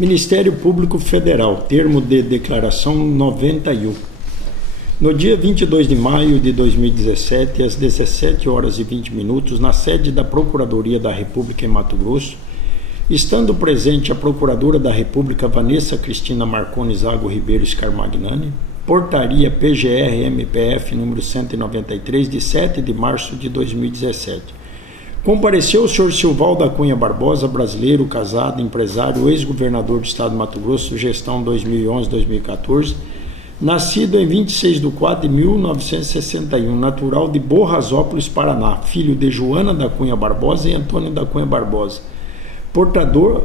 Ministério Público Federal, termo de declaração 91. No dia 22 de maio de 2017, às 17 horas e 20 minutos, na sede da Procuradoria da República em Mato Grosso, estando presente a Procuradora da República Vanessa Cristina Marconi Zago Ribeiro Scarmagnani, portaria PGR-MPF número 193, de 7 de março de 2017. Compareceu o senhor Silval da Cunha Barbosa, brasileiro, casado, empresário, ex-governador do estado de Mato Grosso, gestão 2011-2014, nascido em 26 de 4 de 1961, natural de Borrasópolis, Paraná, filho de Joana da Cunha Barbosa e Antônio da Cunha Barbosa, portador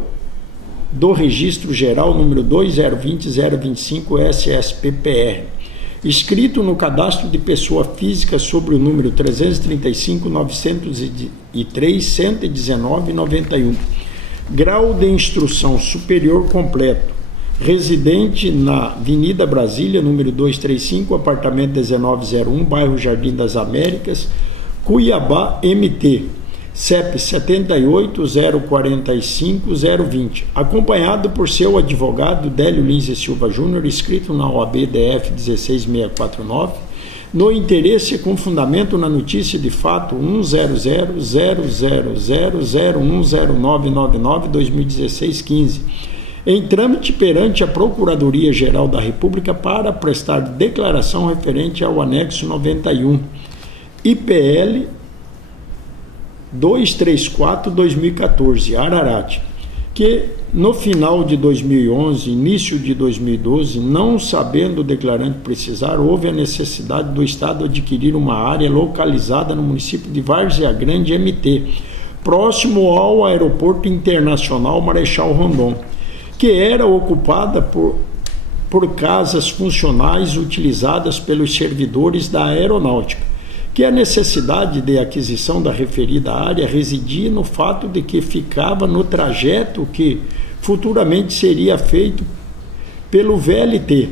do registro geral número 2020025 SSPPR, inscrito no cadastro de pessoa física sobre o número 335.903.119.91, grau de instrução superior completo, residente na Avenida Brasília, número 235, apartamento 1901, bairro Jardim das Américas, Cuiabá, MT, CEP 78045020, acompanhado por seu advogado Délio Lins e Silva Júnior, inscrito na OAB DF 16649, no interesse com fundamento na notícia de fato 1000000010999/2016-15, em trâmite perante a Procuradoria-Geral da República para prestar declaração referente ao anexo 91, IPL 234/2014, Ararat, que no final de 2011, início de 2012, não sabendo o declarante precisar, houve a necessidade do Estado adquirir uma área localizada no município de Várzea Grande, MT, próximo ao Aeroporto Internacional Marechal Rondon, que era ocupada por casas funcionais utilizadas pelos servidores da aeronáutica, que a necessidade de aquisição da referida área residia no fato de que ficava no trajeto que futuramente seria feito pelo VLT,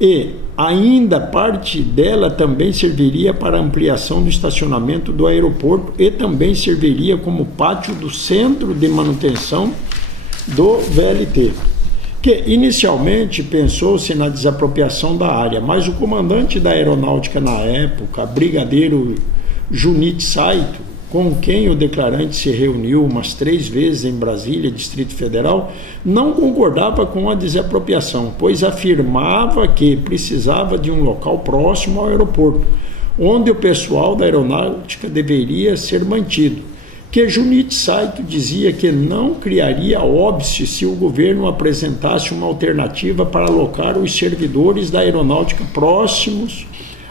e ainda parte dela também serviria para ampliação do estacionamento do aeroporto e também serviria como pátio do centro de manutenção do VLT, que inicialmente pensou-se na desapropriação da área, mas o comandante da aeronáutica na época, brigadeiro Junit Saito, com quem o declarante se reuniu umas 3 vezes em Brasília, Distrito Federal, não concordava com a desapropriação, pois afirmava que precisava de um local próximo ao aeroporto, onde o pessoal da aeronáutica deveria ser mantido, que Junit Saito dizia que não criaria óbice se o governo apresentasse uma alternativa para alocar os servidores da aeronáutica próximos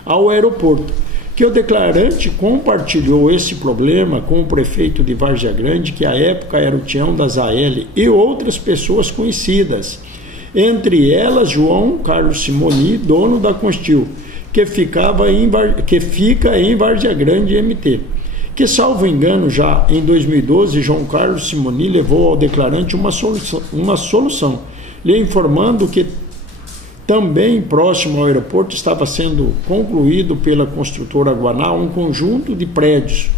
ao aeroporto, que o declarante compartilhou esse problema com o prefeito de Várzea Grande, que à época era o Tião das AL, e outras pessoas conhecidas, entre elas João Carlos Simoni, dono da Constil, que fica em Várzea Grande, MT. Que, salvo engano, já em 2012, João Carlos Simoni levou ao declarante uma solução, lhe informando que também próximo ao aeroporto estava sendo concluído pela construtora Guaná um conjunto de prédios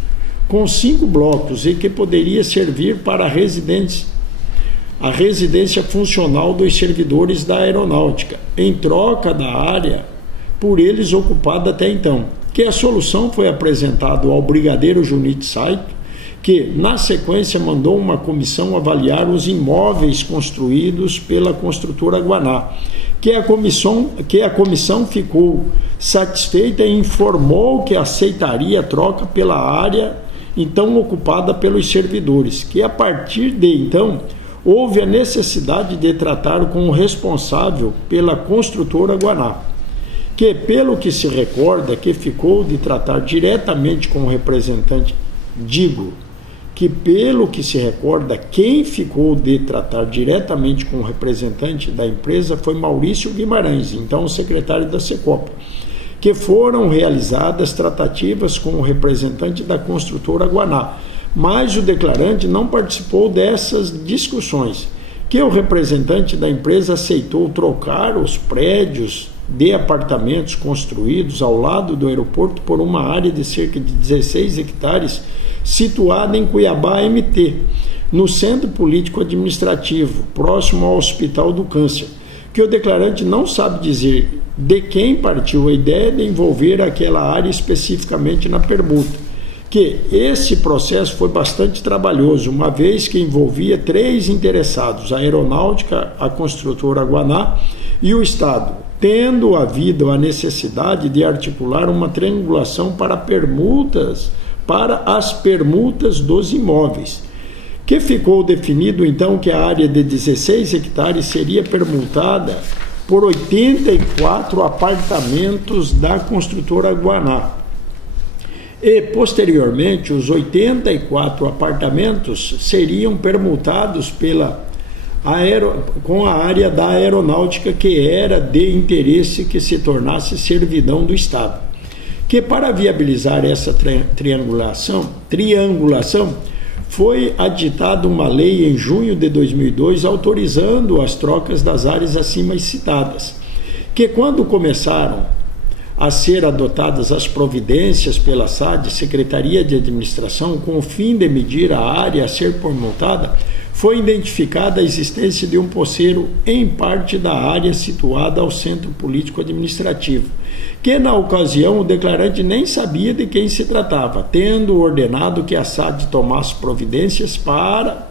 com 5 blocos e que poderia servir para a residência funcional dos servidores da aeronáutica, em troca da área por eles ocupada até então. Que a solução foi apresentada ao brigadeiro Junit Saito, que na sequência mandou uma comissão avaliar os imóveis construídos pela construtora Guaná, que a comissão ficou satisfeita e informou que aceitaria a troca pela área então ocupada pelos servidores, que a partir de então houve a necessidade de tratar com o responsável pela construtora Guaná, que, pelo que se recorda, que ficou de tratar diretamente com o representante, quem ficou de tratar diretamente com o representante da empresa foi Maurício Guimarães, então o secretário da Secopa, que foram realizadas tratativas com o representante da construtora Guaná, mas o declarante não participou dessas discussões, que o representante da empresa aceitou trocar os prédios de apartamentos construídos ao lado do aeroporto por uma área de cerca de 16 hectares situada em Cuiabá MT, no Centro Político Administrativo, próximo ao Hospital do Câncer, que o declarante não sabe dizer de quem partiu a ideia de envolver aquela área especificamente na permuta, que esse processo foi bastante trabalhoso, uma vez que envolvia 3 interessados, a Aeronáutica, a construtora Guaná e o Estado, tendo havido a necessidade de articular uma triangulação para as permutas dos imóveis, que ficou definido então que a área de 16 hectares seria permutada por 84 apartamentos da construtora Guaná. E, posteriormente, os 84 apartamentos seriam permutados com a área da aeronáutica, que era de interesse que se tornasse servidão do Estado. Que, para viabilizar essa triangulação, foi aditada uma lei em junho de 2002 autorizando as trocas das áreas acima citadas, que quando começaram a ser adotadas as providências pela SAD, Secretaria de Administração, com o fim de medir a área a ser permutada, foi identificada a existência de um posseiro em parte da área situada ao Centro Político Administrativo, que na ocasião o declarante nem sabia de quem se tratava, tendo ordenado que a SAD tomasse providências para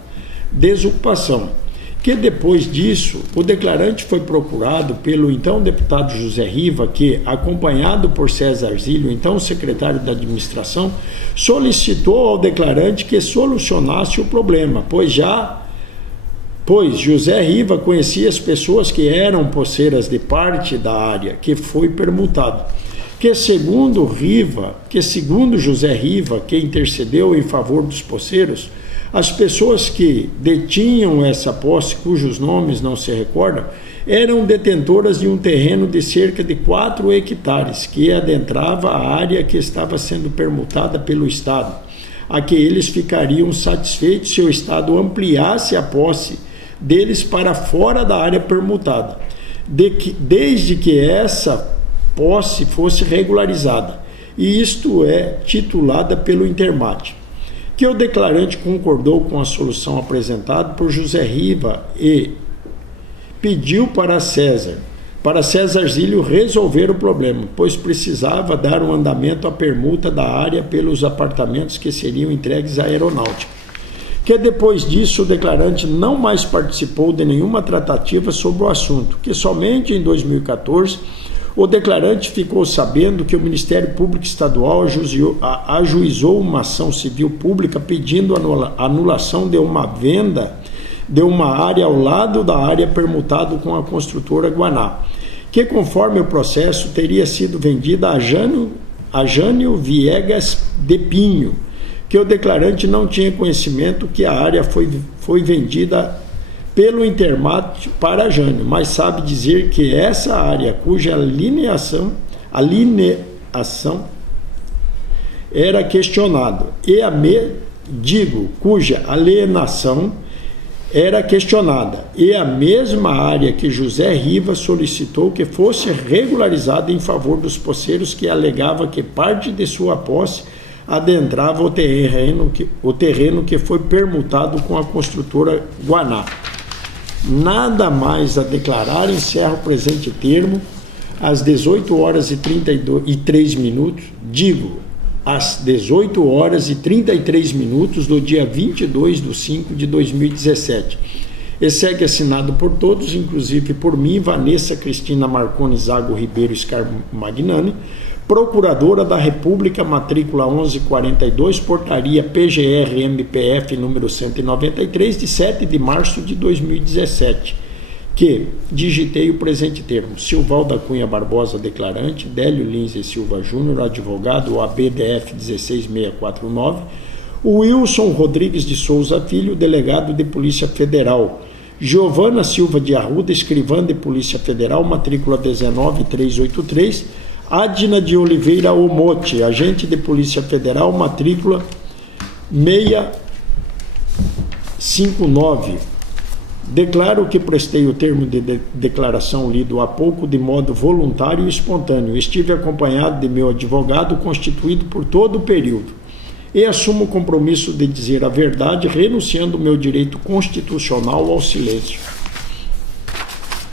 desocupação. Que depois disso, o declarante foi procurado pelo então deputado José Riva, que, acompanhado por César Zílio, então secretário da administração, solicitou ao declarante que solucionasse o problema, pois José Riva conhecia as pessoas que eram posseiras de parte da área que foi permutado. Que segundo José Riva, que intercedeu em favor dos posseiros, as pessoas que detinham essa posse, cujos nomes não se recordam, eram detentoras de um terreno de cerca de 4 hectares, que adentrava a área que estava sendo permutada pelo Estado, a que eles ficariam satisfeitos se o Estado ampliasse a posse deles para fora da área permutada, desde que essa posse fosse regularizada, e isto é, titulada pelo Intermate. Que o declarante concordou com a solução apresentada por José Riva e pediu para César Zílio resolver o problema, pois precisava dar um andamento à permuta da área pelos apartamentos que seriam entregues à aeronáutica. Que depois disso o declarante não mais participou de nenhuma tratativa sobre o assunto, que somente em 2014 o declarante ficou sabendo que o Ministério Público Estadual ajuizou uma ação civil pública pedindo anulação de uma venda de uma área ao lado da área permutada com a construtora Guaná, que conforme o processo teria sido vendida a Jânio Viegas de Pinho, que o declarante não tinha conhecimento que a área foi vendida pelo Intermate para Jânio, mas sabe dizer que essa área cuja alineação era questionada, cuja alienação era questionada, e a mesma área que José Riva solicitou que fosse regularizada em favor dos posseiros, que alegava que parte de sua posse adentrava o terreno que foi permutado com a construtora Guaná. Nada mais a declarar, encerra o presente termo às 18 horas e 33 minutos, às 18 horas e 33 minutos do dia 22/5/2017. E segue assinado por todos, inclusive por mim, Vanessa Cristina Marconi Zago Ribeiro Scarmagnani, Procuradora da República, matrícula 1142, portaria PGR-MPF número 193, de 7 de março de 2017, que digitei o presente termo. Silval da Cunha Barbosa, declarante, Délio Lins e Silva Júnior, advogado, OAB-DF 16649, Wilson Rodrigues de Souza Filho, delegado de Polícia Federal, Giovana Silva de Arruda, escrivã de Polícia Federal, matrícula 19383, Adna de Oliveira Omote, agente de Polícia Federal, matrícula 659. Declaro que prestei o termo de declaração lido há pouco de modo voluntário e espontâneo. Estive acompanhado de meu advogado, constituído por todo o período. e assumo o compromisso de dizer a verdade, renunciando ao meu direito constitucional ao silêncio.